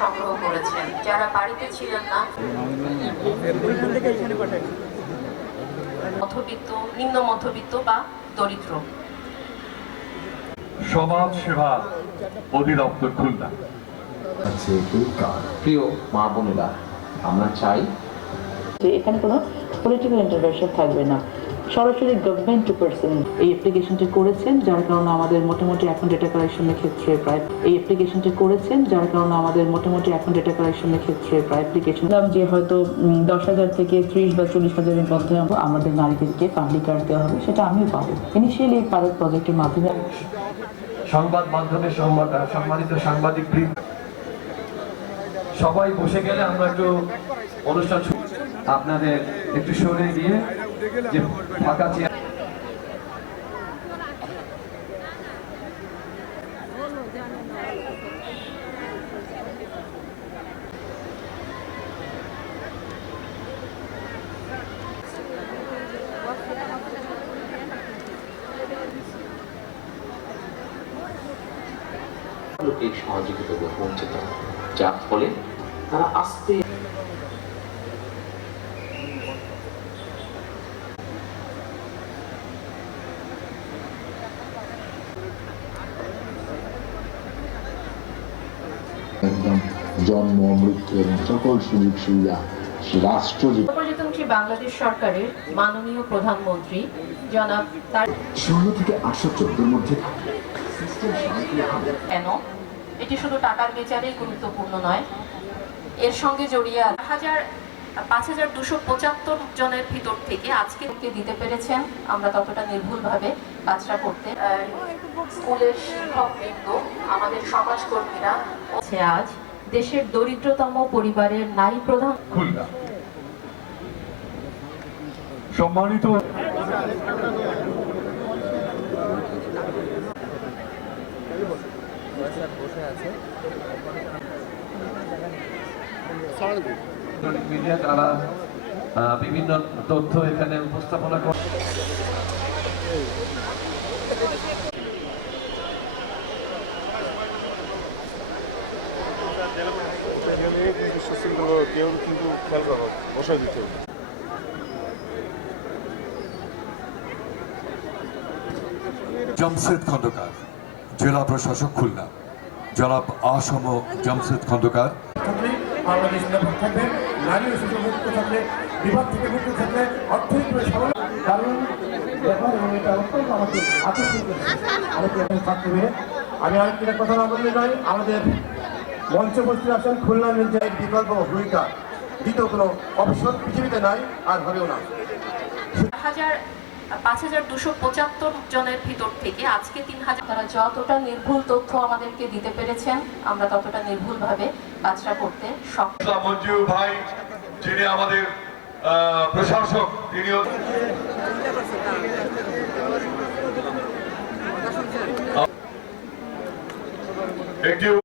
সংগ্রহ করেছেন। যারা বাড়িতে ছিলেন না, মধ্যবিত্ত, নিম্ন মধ্যবিত্ত বা দরিদ্র। সমাজ সেবা অধিদপ্তর খুলনা। প্রিয় মা বোনেরা, আমরা চাই যে এখানে কোনো পলিটিক্যাল ইন্টারভেনশন থাকবে না, সরাসরি গভর্নমেন্ট টু পার্সন এই অ্যাপ্লিকেশনটি করেছেন, যার কারণে আমাদের মোটামুটি এখন ডেটা কালেকশনের ক্ষেত্রে প্রায় অ্যাপ্লিকেশন যে হয়তো 10,000 থেকে 30 বা 40,000-এর মধ্যে আমাদের নারীদেরকে পাবলিক কার্ড দেওয়া হবে, সেটা আমিও পাবো। ইনিশিয়ালি এই পাইলট প্রজেক্টের মাধ্যমে সংবাদ মাধ্যমে সম্মানিত সাংবাদিক সবাই বসে গেলে আমরা একটু অনুষ্ঠান আপনাদের একটু সরে গিয়ে যে ফাঁকা চেয়ার এই সহযোগিতা বঞ্চিত, যার ফলে তারা আস্তে একদম জন্ম, মৃত্যু এবং সকল সুযোগ সুবিধা রাষ্ট্র প্রজাতন্ত্রী বাংলাদেশ সরকারের মাননীয় প্রধানমন্ত্রী জনাব তার 16 থেকে 814 মধ্যে কেন এটি শুধু টাকার বিচারেই গুরুত্বপূর্ণ নয়, এর সঙ্গে জড়িয়ে 5,275 জনের ভিতর থেকে আজকে দিতে পেরেছেন। আমরা ততটা নির্ভুলভাবে কাজটা করতে স্কুলের শিক্ষকবৃন্দ, আমাদের সমাজকর্মীরা আজ দেশের দরিদ্রতম পরিবারের নারী প্রধান খুলনা। সম্মানিত মিডিয়া তারা বিভিন্ন তথ্য এখানে উপস্থাপনা করে। কেউ কিন্তু খেয়াল করো, বসাই দিতে হবে। জামশেদ খন্দকার, জেলা প্রশাসক খুলনা। জনাব আসম জামশেদ খন্দকার। বাংলাদেশ নিরাপদ থাকবে, নারী ও শিশু মুক্ত থাকলে, বিভাগ থেকে মুক্ত থাকলে, অর্থনৈতিক কারণ ব্যাপার এবং এটা অত্যন্ত আমাকে আকর্ষণ করেছে। থাকতে আমি আরেকটা কথা না বললে নয়, আমাদের মঞ্চে উপস্থিত আছেন খুলনা মির্জার বিকল্প ভূমিকা দ্বিতীয় কোনো অবসর পৃথিবীতে নাই আর হবেও না। 5,275 জনের ভিতর থেকে আজকে 3,000। তারা যতটা নির্ভুল তথ্য আমাদেরকে দিতে পেরেছেন, আমরা ততটা নির্ভুলভাবে কাজটা করতে সক্ষম। মঞ্জু ভাই, যিনি আমাদের প্রশাসক, তিনিও একটি